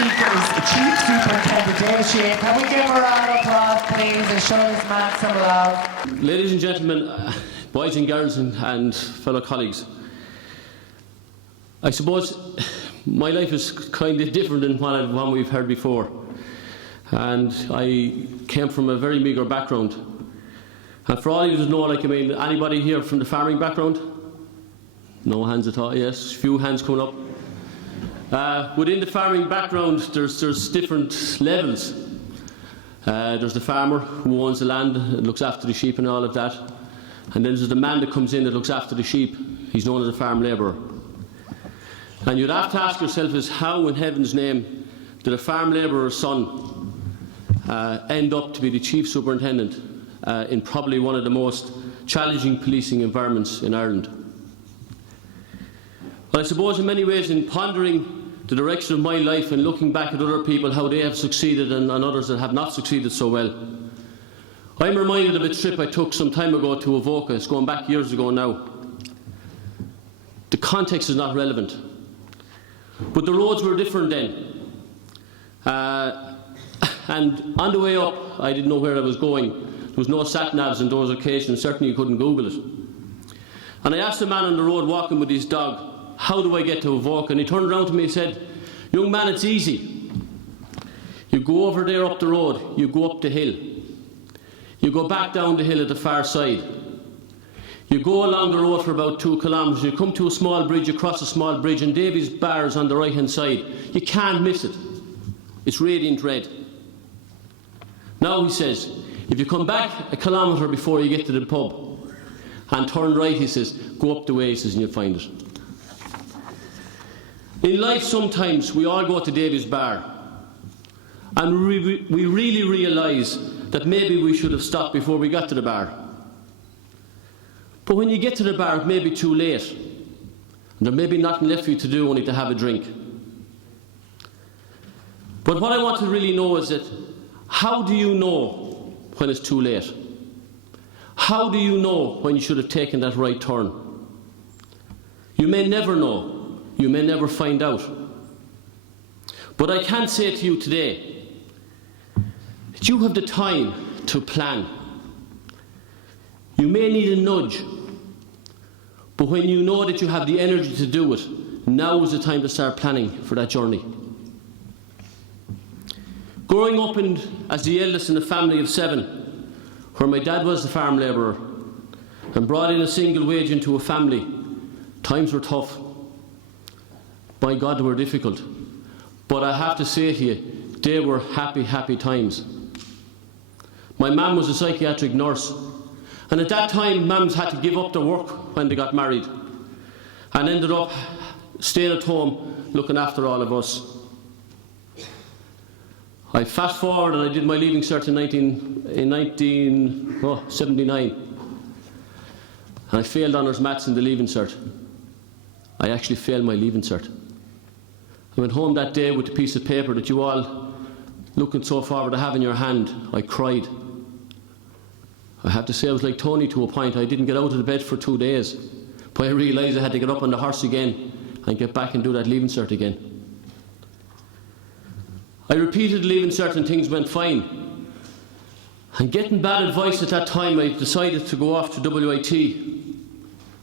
speakers, Chief Superintendent Sheahan. Can we give her a round of applause, please, and show this man some love? Ladies and gentlemen, boys and girls and fellow colleagues, I suppose my life is kind of different than what we've heard before. And I came from a very meagre background. And for all of you to know, anybody here from the farming background? No hands at all, yes, few hands coming up. Within the farming background, there's different levels. There's the farmer who owns the land and looks after the sheep and all of that. And then there's the man that comes in that looks after the sheep. He's known as a farm labourer. And you'd have to ask yourself is how in heaven's name did a farm labourer's son end up to be the Chief Superintendent in probably one of the most challenging policing environments in Ireland? Well, I suppose in many ways, in pondering the direction of my life and looking back at other people, how they have succeeded and others that have not succeeded so well, I'm reminded of a trip I took some time ago to Avoca. It's going back years ago now. The context is not relevant, but the roads were different then. And on the way up, I didn't know where I was going. There was no sat-navs in those occasions, certainly you couldn't Google it. And I asked the man on the road walking with his dog, how do I get to Avoca? And he turned around to me and said, young man, it's easy. You go over there up the road, you go up the hill. You go back down the hill at the far side. You go along the road for about 2 kilometres, you come to a small bridge, you cross a small bridge, and Davy's Bar is on the right hand side. You can't miss it. It's radiant red. Now, he says, if you come back a kilometre before you get to the pub and turn right, he says, go up the way, he says, and you'll find it. In life, sometimes we all go to Davy's Bar and we really realise that maybe we should have stopped before we got to the bar. But when you get to the bar, it may be too late. And there may be nothing left for you to do, only to have a drink. But what I want to really know is that, how do you know when it's too late? How do you know when you should have taken that right turn? You may never know. You may never find out. But I can say to you today that you have the time to plan. You may need a nudge, but when you know that you have the energy to do it, now is the time to start planning for that journey. Growing up as the eldest in a family of 7, where my dad was the farm labourer and brought in a single wage into a family, times were tough. By God, they were difficult. But I have to say to you, they were happy, happy times. My mum was a psychiatric nurse, and at that time, mums had to give up their work when they got married and ended up staying at home looking after all of us. I fast forward and I did my leaving cert in 1979. And I failed honours maths in the leaving cert. I actually failed my leaving cert. I went home that day with a piece of paper that you all looking so forward to have in your hand. I cried. I have to say I was like Tony to a point. I didn't get out of the bed for 2 days. But I realised I had to get up on the horse again and get back and do that leaving cert again. I repeated leaving cert and things went fine. And getting bad advice at that time, I decided to go off to WIT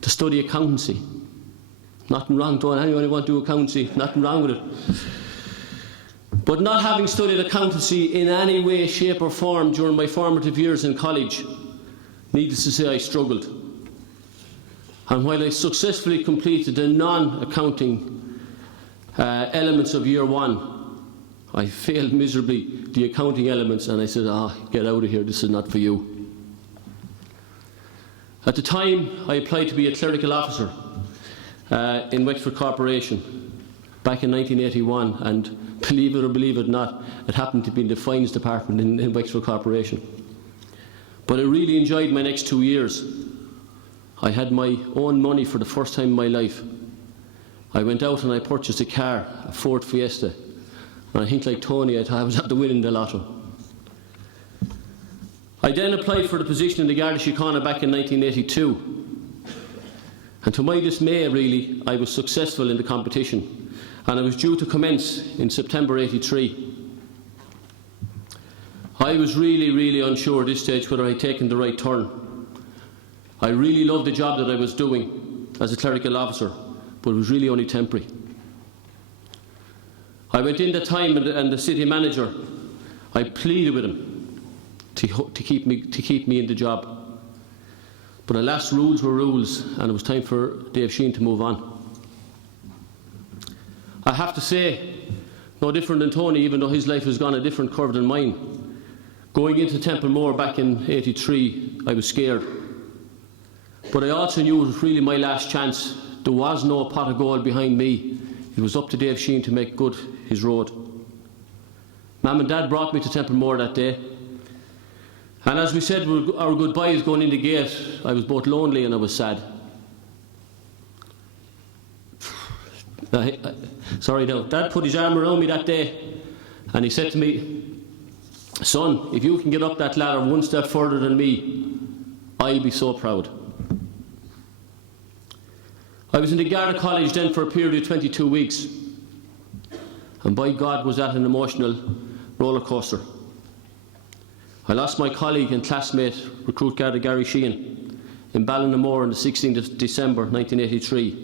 to study accountancy. Nothing wrong, don't anyone want to do accountancy, nothing wrong with it. But not having studied accountancy in any way, shape or form during my formative years in college, needless to say I struggled. And while I successfully completed the non-accounting elements of year 1, I failed miserably the accounting elements, and I said, get out of here, this is not for you. At the time, I applied to be a clerical officer in Wexford Corporation back in 1981, and believe it or believe it not, it happened to be in the finance department in Wexford Corporation. But I really enjoyed my next 2 years. I had my own money for the first time in my life. I went out and I purchased a car, a Ford Fiesta. And I think, like Tony, I thought I was at the winning the lotto. I then applied for the position in the Garda Síochána back in 1982. And to my dismay, really, I was successful in the competition. and I was due to commence in September '83. I was really unsure at this stage whether I'd taken the right turn. I really loved the job that I was doing as a clerical officer, but it was really only temporary. I went in that time, and the city manager, I pleaded with him to keep me in the job. But alas, rules were rules, and it was time for Dave Sheahan to move on. I have to say, no different than Tony, even though his life has gone a different curve than mine. Going into Templemore back in '83, I was scared. But I also knew it was really my last chance. There was no pot of gold behind me. It was up to Dave Sheahan to make good his road. Mum and Dad brought me to Templemore that day. And as we said our goodbyes going in the gate, I was both lonely and I was sad. Sorry now. Dad put his arm around me that day and he said to me, "Son, if you can get up that ladder one step further than me, I'll be so proud." I was in the Garda College then for a period of 22 weeks. And by God, was that an emotional roller coaster. I lost my colleague and classmate, recruit Garda Gary Sheahan, in Ballinamore on the 16th of December 1983.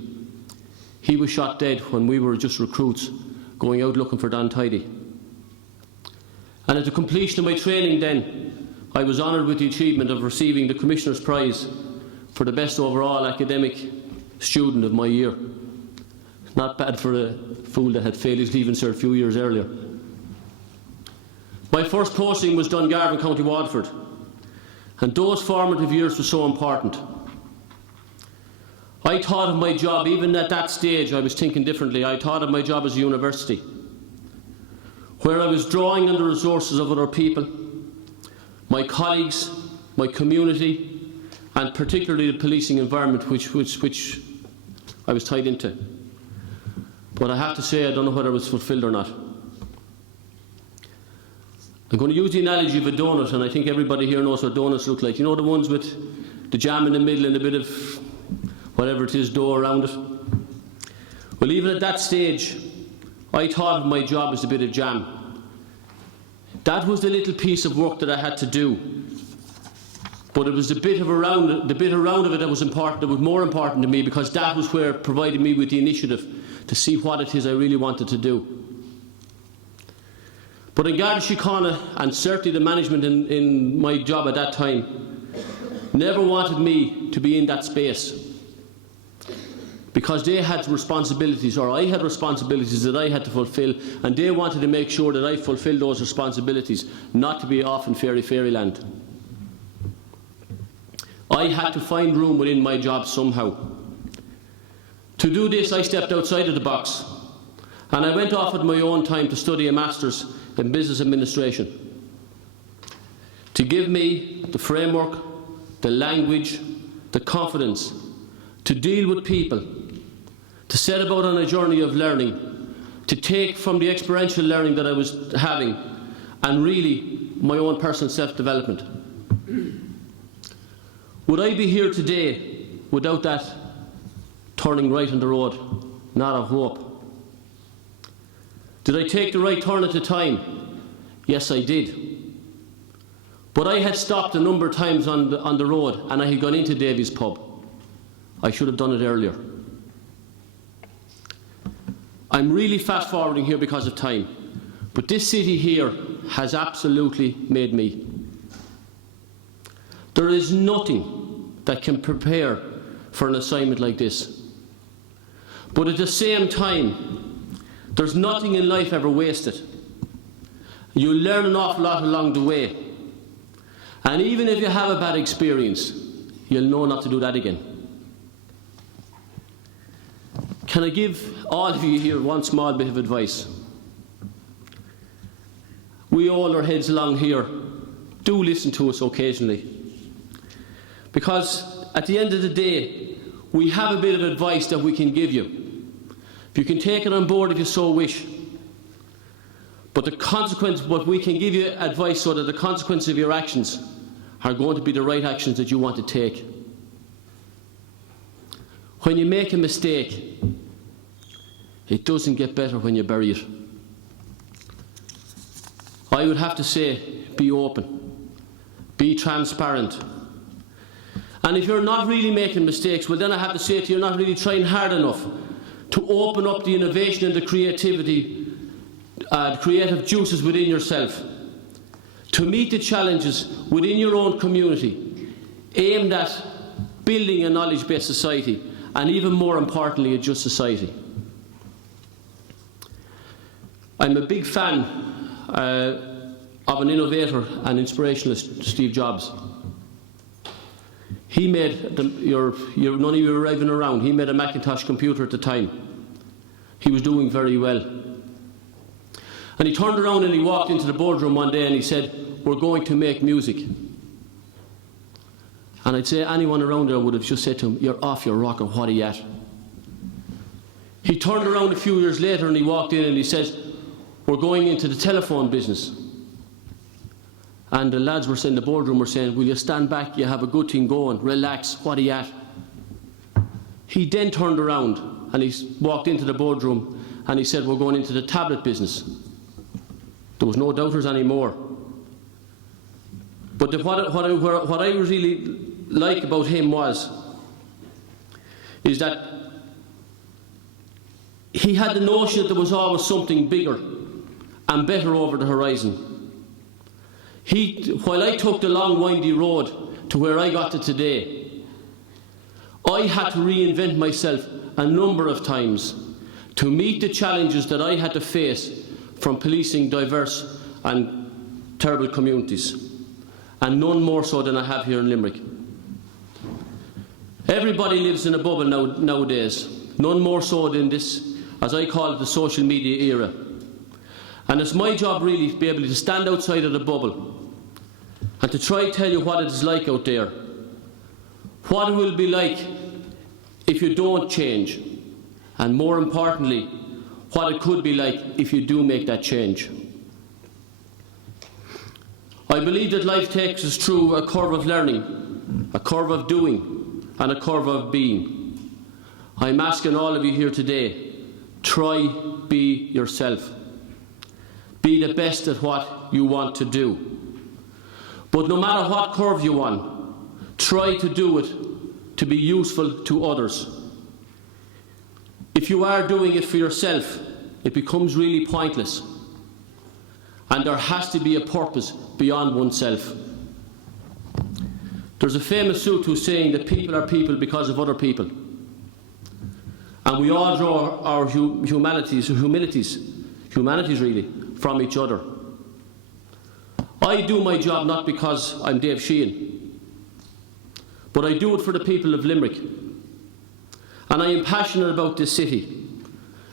He was shot dead when we were just recruits going out looking for Don Tidy. And at the completion of my training then, I was honoured with the achievement of receiving the Commissioner's Prize for the best overall academic student of my year. Not bad for a fool that had failed his leaving cert a few years earlier. My first posting was Dungarvan, County Waterford, and those formative years were so important. I thought of my job, even at that stage I was thinking differently. I thought of my job as a university, where I was drawing on the resources of other people, my colleagues, my community, and particularly the policing environment which I was tied into. But I have to say, I don't know whether it was fulfilled or not. I'm going to use the analogy of a donut, and I think everybody here knows what donuts look like. You know, the ones with the jam in the middle and a bit of whatever it is, dough around it? Well, even at that stage, I thought of my job as a bit of jam. That was the little piece of work that I had to do. But it was the bit around of it that was important, that was more important to me, because that was where it provided me with the initiative to see what it is I really wanted to do. But in Garda Síochána, and certainly the management in my job at that time, never wanted me to be in that space. Because they had responsibilities, or I had responsibilities that I had to fulfil, and they wanted to make sure that I fulfilled those responsibilities, not to be off in fairyland. I had to find room within my job somehow. To do this, I stepped outside of the box, and I went off at my own time to study a Master's in Business Administration, to give me the framework, the language, the confidence to deal with people, to set about on a journey of learning, to take from the experiential learning that I was having, and really my own personal self-development. Would I be here today without that turning right on the road? Not a hope. Did I take the right turn at the time? Yes, I did. But I had stopped a number of times on the road, and I had gone into Davy's pub. I should have done it earlier. I'm really fast forwarding here because of time, but this city here has absolutely made me. There is nothing that can prepare for an assignment like this. But at the same time, there's nothing in life ever wasted. You'll learn an awful lot along the way. And even if you have a bad experience, you'll know not to do that again. Can I give all of you here one small bit of advice? We all our heads along here. Do listen to us occasionally. Because at the end of the day, we have a bit of advice that we can give you. If you can take it on board if you so wish. But the consequence, but we can give you advice so that the consequence of your actions are going to be the right actions that you want to take. When you make a mistake, It doesn't get better when you bury it. I would have to say, be open, be transparent. And if you're not really making mistakes, well then I have to say to you, you're not really trying hard enough to open up the innovation and the creativity, creative juices within yourself, to meet the challenges within your own community, aimed at building a knowledge-based society, and even more importantly, a just society. I'm a big fan of an innovator and inspirationalist, Steve Jobs. He made, none of you were even around, he made a Macintosh computer at the time. He was doing very well. And he turned around and he walked into the boardroom one day and he said, "We're going to make music." And I'd say anyone around there would have just said to him, "You're off your rocker, what are you at?" He turned around a few years later and he walked in and he said, "We're going into the telephone business." And the lads were in the boardroom were saying, "Will you stand back, you have a good thing going, relax, what are you at?" He then turned around and he walked into the boardroom and he said, "We're going into the tablet business." There was no doubters anymore. But what I really like about him is that he had the notion that there was always something bigger and better over the horizon. While I took the long windy road to where I got to today, I had to reinvent myself a number of times to meet the challenges that I had to face from policing diverse and terrible communities, and none more so than I have here in Limerick. Everybody lives in a bubble nowadays, none more so than this, as I call it, the social media era. And it's my job really to be able to stand outside of the bubble and to try to tell you what it is like out there, what it will be like if you don't change, and more importantly, what it could be like if you do make that change. I believe that life takes us through a curve of learning, a curve of doing, and a curve of being. I'm asking all of you here today, try be yourself. Be the best at what you want to do. But no matter what curve you're on, try to do it to be useful to others. If you are doing it for yourself, it becomes really pointless. And there has to be a purpose beyond oneself. There's a famous suit who's saying that people are people because of other people. And we all draw our humanities really, from each other. I do my job not because I'm Dave Sheahan, but I do it for the people of Limerick. And I am passionate about this city.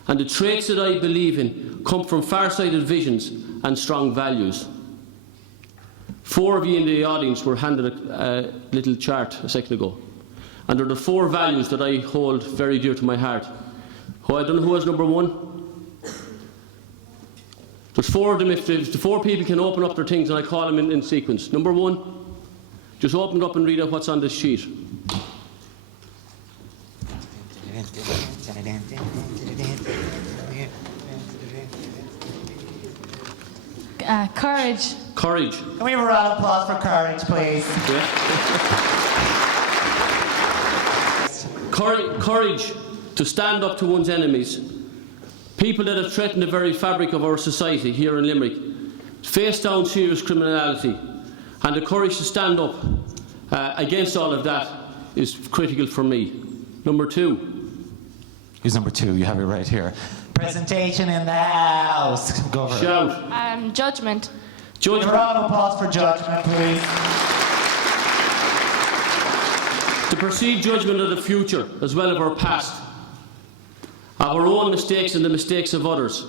And the traits that I believe in come from far-sighted visions and strong values. 4 of you in the audience were handed a little chart a second ago. And they're the 4 values that I hold very dear to my heart. I don't know who has number 1. There's 4 of them. If the 4 people can open up their things, and I call them in sequence. Number 1, just open it up and read out what's on this sheet. Courage. Courage. Can we have a round of applause for courage, please? Yeah. Courage to stand up to one's enemies, people that have threatened the very fabric of our society here in Limerick, face down serious criminality, and the courage to stand up against all of that is critical for me. Number 2. Who's number 2? You have it right here. Presentation in the house. Go over it. Shout. Judgment. A round of applause for judgment, please. To perceive judgment of the future as well as our past, of our own mistakes and the mistakes of others,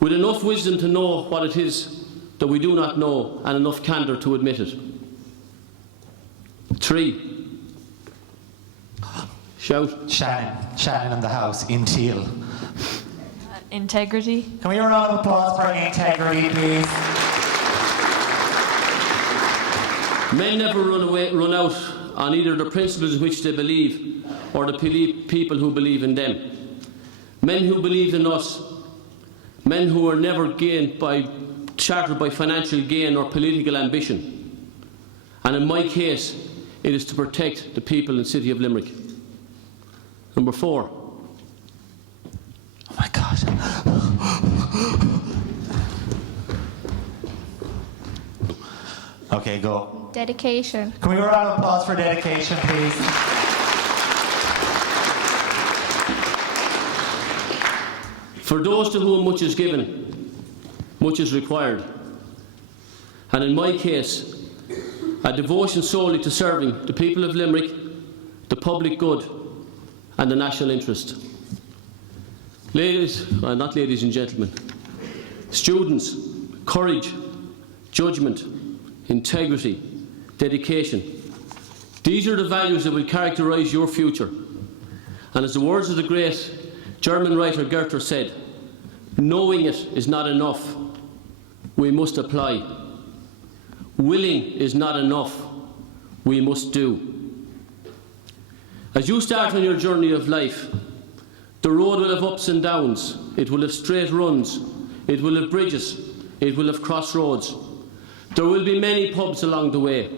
with enough wisdom to know what it is that we do not know and enough candour to admit it. 3. Shout. Sheahan in the house, in teal. Integrity. Can we have a round of applause for integrity, please? Men never run out on either the principles in which they believe or the people who believe in them. men who believed in us, men who were never chartered by financial gain or political ambition. And in my case, it is to protect the people in the city of Limerick. Number 4. Oh my God. Okay, go. Dedication. Can we have a round of applause for dedication, please? For those to whom much is given, much is required. And in my case, a devotion solely to serving the people of Limerick, the public good, and the national interest. Not ladies and gentlemen, students, courage, judgment, integrity, dedication. These are the values that will characterise your future. And as the words of the great German writer Goethe said, knowing it is not enough, we must apply. Willing is not enough, we must do. As you start on your journey of life, the road will have ups and downs, it will have straight runs, it will have bridges, it will have crossroads. There will be many pubs along the way.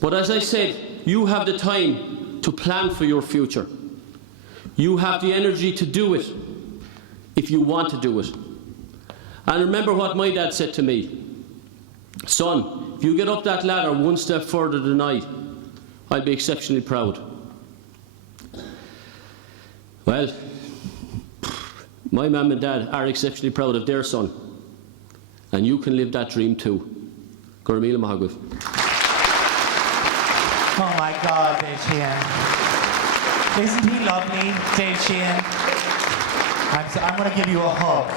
But as I said, you have the time to plan for your future. You have the energy to do it, if you want to do it. And remember what my dad said to me. Son, if you get up that ladder one step further than I'll be exceptionally proud. Well, my mum and dad are exceptionally proud of their son. And you can live that dream too. Gormila Mahagwif. Oh my God, Dave Sheahan. Isn't he lovely, Dave Sheahan? I'm going to give you a hug.